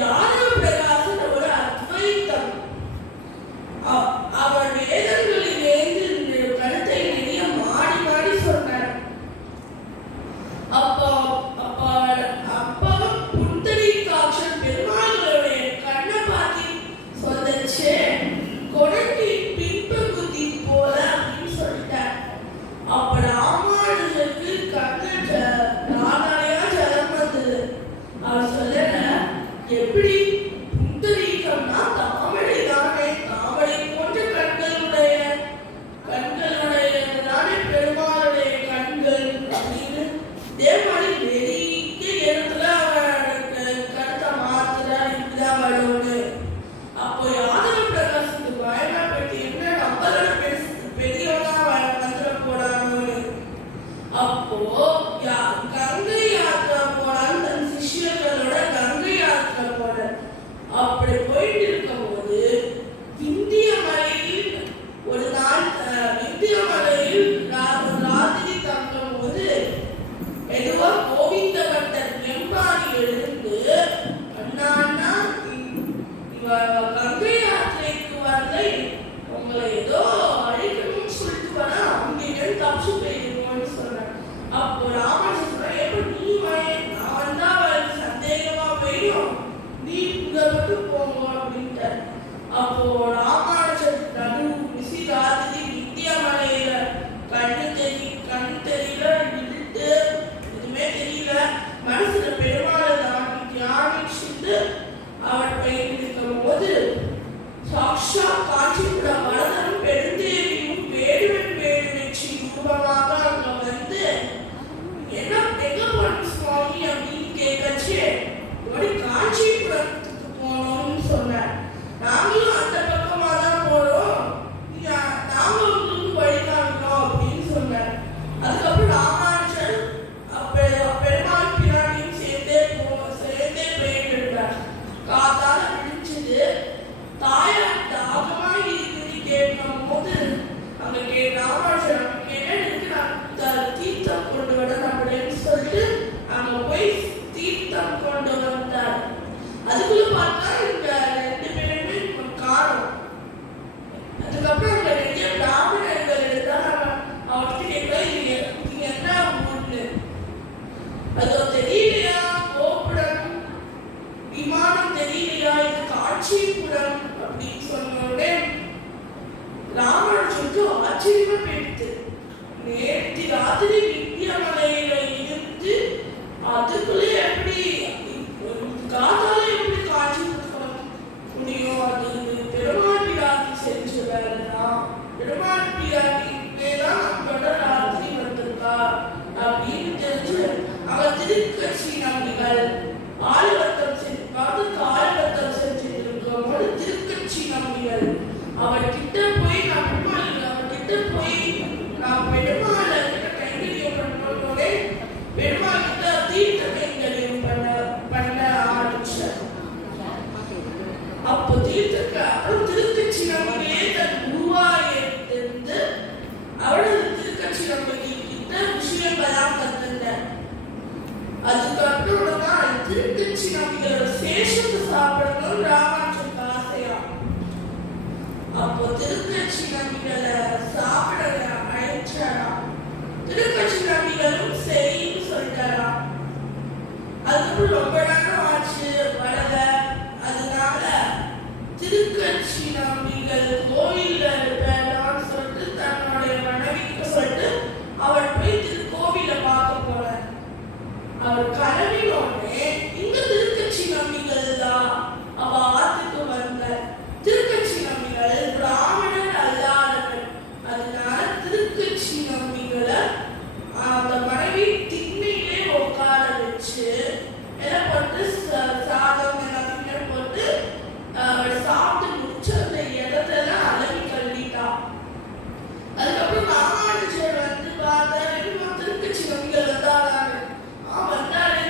யாதவ பிரகாசன் ஒரு அத்வைத்தம். அவர் வேதங்களிலிருந்து கருத்தை நிறைய மாடி மாடி சொன்னார். அப்பவும் புத்தரிகாட்சன் பெருமாளுடைய கண்ணை பார்த்து சொல்லுச்சு, கொடட்டி பின்பகுதி போல அப்படின்னு சொல்லிட்டார். அப்ப ராமானுஜருக்கு கண்ணு நானாலையா ஜலம் வந்தது. அவர் சொல்ல, எப்படி புத்தரிகம்னா தாமரை தானே, தாமரை போன்ற கண்களுடைய தானே பெருமாளுடைய கண்கள் அப்படின்னு தேவமாடி நெறிக்க இடத்துல அவருக்கு கருத்தை மாத்துறார். இப்படிதான் வரும்னு. அப்போ யாதவ பிரகாசத்துக்கு பயனா பற்றி என்ன நம்மளோட பெரியவனா வந்துட போடான்னு. அப்போ கங்கை யாத்திரை போனான்னு தன் சிஷ்யர்களோட கங்கை யாத்திரை போன. அப்படி போயிட்டு இருக்கும் போது விந்திய மலையில் ஒரு நாள் விந்திய மலையில் ராத்திரி தங்கும் போது மெதுவா கோவிந்த பட்டர் வெம்பாடி எழுந்து, அண்ணா அண்ணா கங்கை யாத்திரைக்கு வரல, உங்களை ஏதோ அழைக்கணும்னு சொல்லிட்டு வரா, அங்கே தப்பிச்சு போயிருக்கோம்னு சொன்னார். அப்போ ராமானுஜன் சொல்றாரு, எப்படி நீ நான் வந்தா அவருக்கு சந்தேகமா போயிடும், நீ இங்க மட்டும் போங்க அப்படின்ட்டார். அப்போ ராமானுஜன் நடு மிசி ராத்திரி விந்திய மலையில கண்ணு தெரியல, விட்டு எதுவுமே தெரியல, மனசுல பெருமாளை தியானிச்சுட்டு அவர் போயிட்டு இருக்கும் போது சாக்ஷா காஞ்சிபுர வரதனும் பெருந்தேவியும் வேடுவன் வேடுவச்சி ரூபமாக அங்க வந்து, என்ன எங்க போன சுவாமி அப்படின்னு கேட்கச்சு, ஒரு காஞ்சிபுரத்துக்கு போனோம்னு சொன்னார். நாங்களும் அந்த பக்கமா தான் போறோம், நாங்க உங்களுக்கு வழி காமிக்கிறோம் அப்படின்னு சொன்னார். அதுக்கப்புறம் ராமானுஜன் பெருமாள் பிராணியும் சேர்ந்தே போயிட்டு இருந்தார். காத்தால விழிச்சது, தாயார் தாகமா இருக்குன்னு கேட்கும் போது அங்க ராமானுஜன் கேட்டு நான் தீர்த்தம் கொண்டு வர அப்படின்னு சொல்லிட்டு அங்க போய் தீர்த்தம் கொண்டு வந்தார். அதுக்குள்ள பார்த்தா இங்க 2 பேருமே காணும். அதுக்கப்புறம் அங்க நிறைய பிராமணர்கள் இருந்தா அவர்கிட்ட கேட்கலாம், நீங்க என்ன ஊர்னு. அதோ தெரியலையா, கோபுரம் விமானம் தெரியலையா, இது காஞ்சிபுரம் அப்படின்னு சொன்னோடனே ராமானுஜனுக்கு ஆச்சரியமா போயிடுது. நேற்று ராத்திரி விந்திய மலையில இருந்து அதுக்குள்ள எப்படி காதால எப்படி காஞ்சிபுரம் முடியும், அது பெருமாள் பிராட்டி செஞ்சு வேலைதான், பெருமாள் பிராட்டிதான் நம்மளோட ராத்திரி வந்திருக்கா அப்படின்னு தெரிஞ்சு அவர் திருக்கட்சி நம்பிகள் ஆலவட்டம் செஞ்சுட்டு இருக்கவங்க திருக்கட்சி நம்பிகள் அவர்கிட்ட போய் நான் பெருமாளை கைங்கரியம் பண்ணோடனே பெருமாள் கிட்ட தீர்த்த கைங்கரியம் பண்ண ஆரம்பிச்சார். அப்போ அப்புறம் திருக்கட்சி நம்பியே தன் குருவாயிருந்து அவளோட திருக்கட்சி நம்பிக்கை கிட்ட விஷயங்கள்லாம் கத்துட்டார். அதுக்கப்புறம் தான் திருக்கட்சி நம்பிகளோட சேஷத்தை சாப்பிடணும் ராமானுஜனுக்கு ஆசையா. அப்போ திருக்கட்சி நம்பிகளை சாப்பிட அழைச்சாரா. திருக்கட்சி நம்பிகளும் சரின்னு சொல்லிட்டாரா. அதுக்கப்புறம் ரொம்ப நேரம் ஆச்சு வரல. அதனால திருக்கட்சி நம்பிகள் கோயில்ல இருப்பான்னு சொல்லிட்டு தன்னுடைய மனைவிக்கு சொல்லிட்டு அவர் போய் கோவில பார்க்க போனார். அவர் கனவினோடனே இந்த திருக்கட்சி நம்பிகள் தான் அவ ஆத்துக்கு வந்த. திருக்கட்சி நம்பிகள் பிராமணர் அல்லாதவர். அதனால திருக்கட்சி நம்பிகளை அந்த மனைவி திண்ணையிலே உட்கார வச்சு என்ன போட்டு சாதம் எல்லாத்தையும் போட்டு சாப்பிட்டு முடிச்சு அந்த இடத்தெல்லாம் அலவி கல்விட்டான். அதுக்கப்புறம் ராமானுஜர் வந்து பார்த்தாரு, திருக்கட்சி நம்பிகள் வந்தாரு. வந்தாரு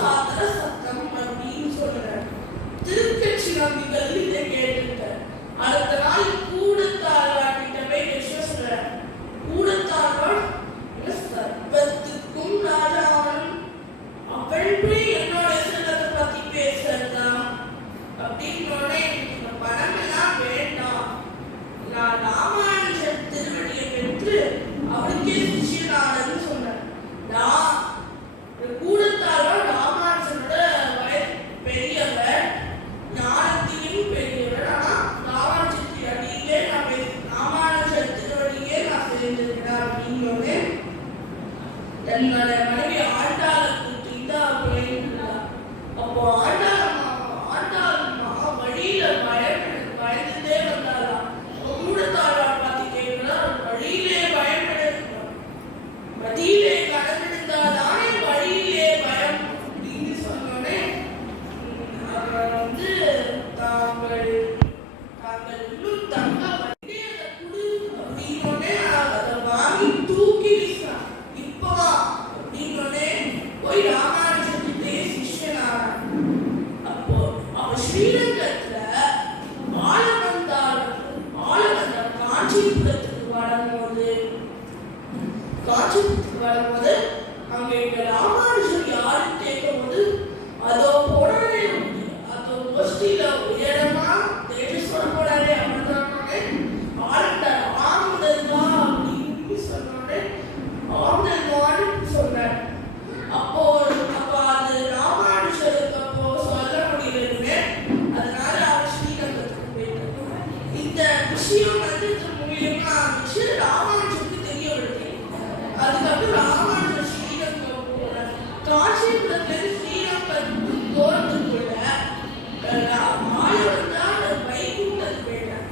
சாத்திர சத்தம் அப்படின்னு சொல்றாரு. திருக்கட்சி நம்பிகள் இதை கேட்டுட்டார். அடுத்த நாள் கூடத்தாழ்வார் கிட்ட போய் விஷயம் சொல்றார். கூடத்தாழ்வார் சர்வத்துக்கும் ராஜாவன் அவன் போய் என்னோட செல்வத்தை பத்தி பேசுறதா அப்படின்னோட எனக்கு பணம் எல்லாம் வேண்டாம், நான் ராமானுஜர் திருவடியை பெற்று அவருக்கே சிஷியனானு சொன்னேன். நான் கூடத்தாழ்வார் ராமானுஜனோட பெரியவர், ஞானத்திலும் பெரியவர். ஆனா ராமானுஜத்தின் அடியிலே ராமானுஜர் திருவடியே நான் சேர்ந்திருக்கிறேன் அப்படின்னு தன்னோட மனைவி ஆண்டாள கூட்டிட்டு போயிருந்தார். அப்போ ஆண்டாளம்மா வழியில பயந்துட்டே வந்தாலாம். கூடத்தாழ்வார் பார்த்து கேட்கலாம், வழியிலே பயப்படுறான், மதியிலே கடந்திருந்தாதானே வழியிலே பயம் அப்படின்னு சொன்னோடனே அவர் தாங்கள் இன்னும் தங்க வண்டி அதை குடு அப்படின்னோடனே அதை வாங்கி தூக்கி வீசினான். இப்பவா அப்படின்னோடனே போய் ராமானுஜத்திலே சிஷ்யனாரான். அப்போ அவர் ஸ்ரீரங்கத்துல ஆளவந்தார் காஞ்சிபுரத்துக்கு வரும்போது அங்க எங்க ராமானுஜர் யாருன்னு கேட்கும்போது அதோ போனாரே, அதோ கோஷ்டியில உயரமா தேஜஸ்வர போனாரே அமர்ந்தானே ஆளுநர் ஆமுதல்வா அப்படின்னு சொன்னோடனே ஆமுதல்வான்னு சொன்னார். அப்போ அது ராமானுஜருக்கு அப்போ சொல்ல முடியலன்னு, அதனால அவர் ஸ்ரீரங்கத்துக்கு போயிட்டார். இந்த விஷயம் மூலியமா ராமானுஜருக்கு தெரிய வருது. அதுக்கப்புறம் ராமானுஜர் ஸ்ரீரங்கம் போறார். காஞ்சிபுரத்துல ஸ்ரீரங்கத்துக்கு போறதுக்குள்ள ஆளவந்தார் வைகுண்டத்துக்கு போயிட்டார்.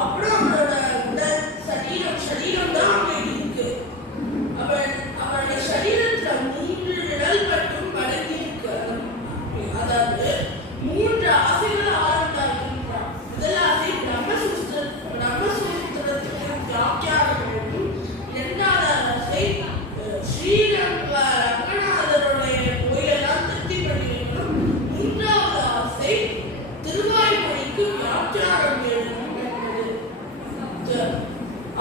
அப்புறம் அவரோட உடல் சரீரம் தான் அங்க இருக்கு. அவருடைய சரீரத்துல 3 நிழல் மட்டும் பழகி இருக்கு. அதாவது 3 ஆசைகள் ஆரம்பித்தார். முதல் ஆசை பிரம்மசூத்திரத்துக்கு வியாக்கியானம் வேண்டும். 2வது ஆசை ஸ்ரீரங்க ரங்கநாதருடைய கோயிலெல்லாம் திருப்தி பண்ணி வைக்கணும். 3வது ஆசை திருவாய்மொழிக்கு வியாக்கியானம் எழுதணும் என்பது.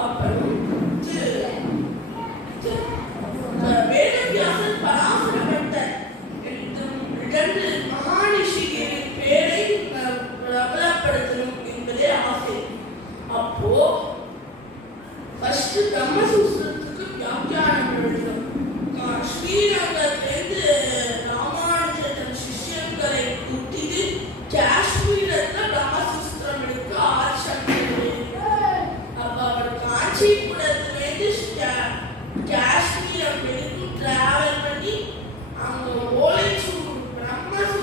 அப்புறம் வேதவியாசர் பராசரப்பட்டர் 2 மகாரிஷிகளின் பேரை பிரபலப்படுத்தணும் என்பதே ஆசை. அப்போ ஃபர்ஸ்ட் பிரம்மசூத்திரத்துக்கு வியாக்கியானம் எழுதணும். ஸ்ரீரங்கத்திலிருந்து ராமானுஜர் தன் சிஷ்யர்களை கூட்டிட்டு காஷ்மீரத்துல பிரம்மசூத்திரம் எடுக்க ஆரம்பிச்சார். அப்ப அவர் காஞ்சிபுரத்திலிருந்து காஷ்மீரம் வரைக்கும் டிராவல் பண்ணி அங்க ஓலைச்சூர் பிரம்மசூத்திரம்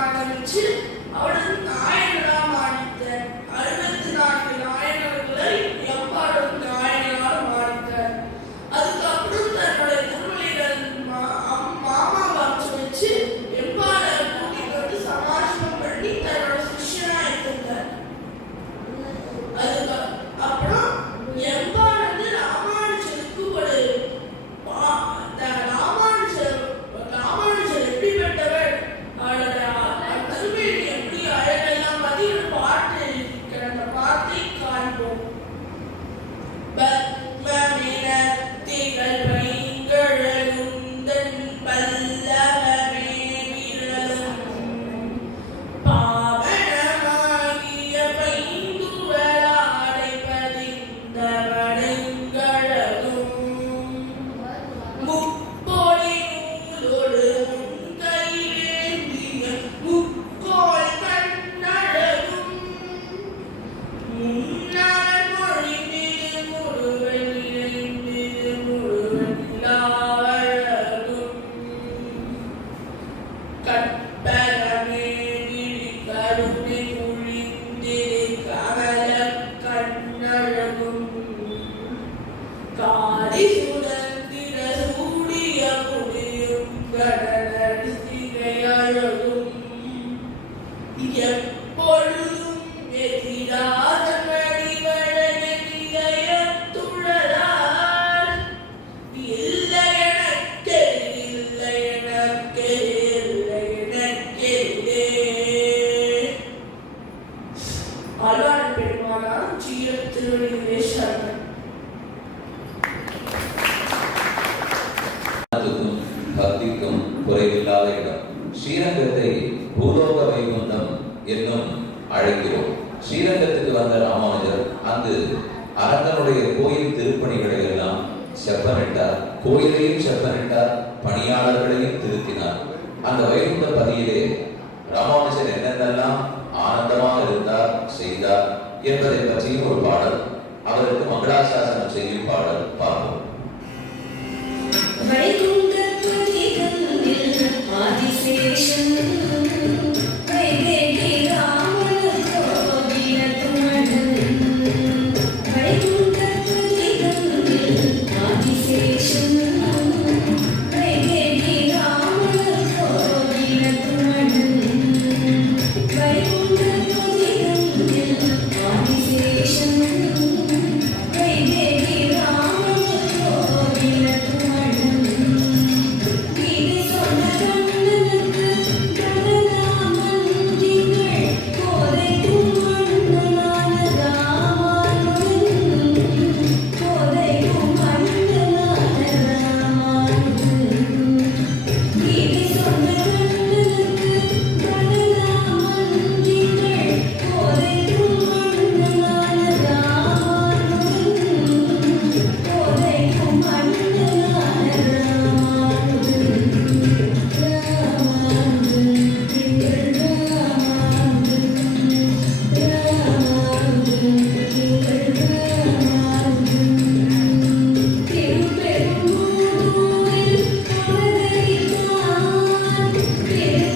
ஆரம்பிச்சு அவனது நாயகனா மாறித்தார். 64 நாயகர்களை எப்பாடும் நாயகனாக மாறித்தார். அதுக்கப்புறம் தன்னுடைய திருமலைகள் மாமா வச்சு வச்சு எப்பாட கூட்டிட்டு வந்து சமாஜம் பண்ணி தன்னோட சிஷ்யனா இருந்தார். அதுக்கு அப்புறம் எப்பாடு ராமானுஜருக்கு ஒரு ராமானுஜர் எப்படிப்பட்டவர், திருவேணி எப்படி அழகெல்லாம் பத்தி ஒரு பாட்டு இருக்கிற அந்த பாட்டை காண்போம். திகழ் பைங்கழலுந்தன் பல்லவமே விரலும் பாவனமாகிய பைந்துவளாடை பதிந்த வடங்கழலும் முப்பொழி நூலோடு முன்கைவேந்திய முக்கோள் கண்ணழகும் முன்னாள் மொழி மீது முழுவன் இணைந்து முழுவனிலாவழகும் கற்பகமே விழி கருணை குழிந்திரு கமலக் கண்ணழகும் காரி சுடந்திர சூடிய முடியும் கடலடி திரையழகும் எப்பொழுதும் எதிராத மடிவழகியத்துழலால் இல்லை எனக்கே இல்லை எனக்கே இல்லை எனக்கே. ஆழ்வார் பெருமானார் ஜீர திருவடிகளே சரணம். பக்திக்கும் குறைவில்லாத இடம். ஸ்ரீரங்கத்தை பூலோக வைகுண்டம் என்னும் அழைக்கிறோம். ஸ்ரீரங்கத்துக்கு வந்த ராமானுஜர் அங்கு அரங்கனுடைய கோயில் திருப்பணிகளை எல்லாம் செப்பனிட்டார். கோயிலையும் செப்பனிட்டார், பணியாளர்களையும் திருத்தினார். அந்த வைகுண்ட பதியிலே ராமானுஜர் என்னென்னலாம் ஆனந்தமாக இருந்தார், செய்தார் என்பதை பற்றியும் ஒரு பாடல், அவருக்கு மங்களாசாசனம் செய்யும் பாடல் பார்ப்போம். ஆதிசேஷன் Yeah.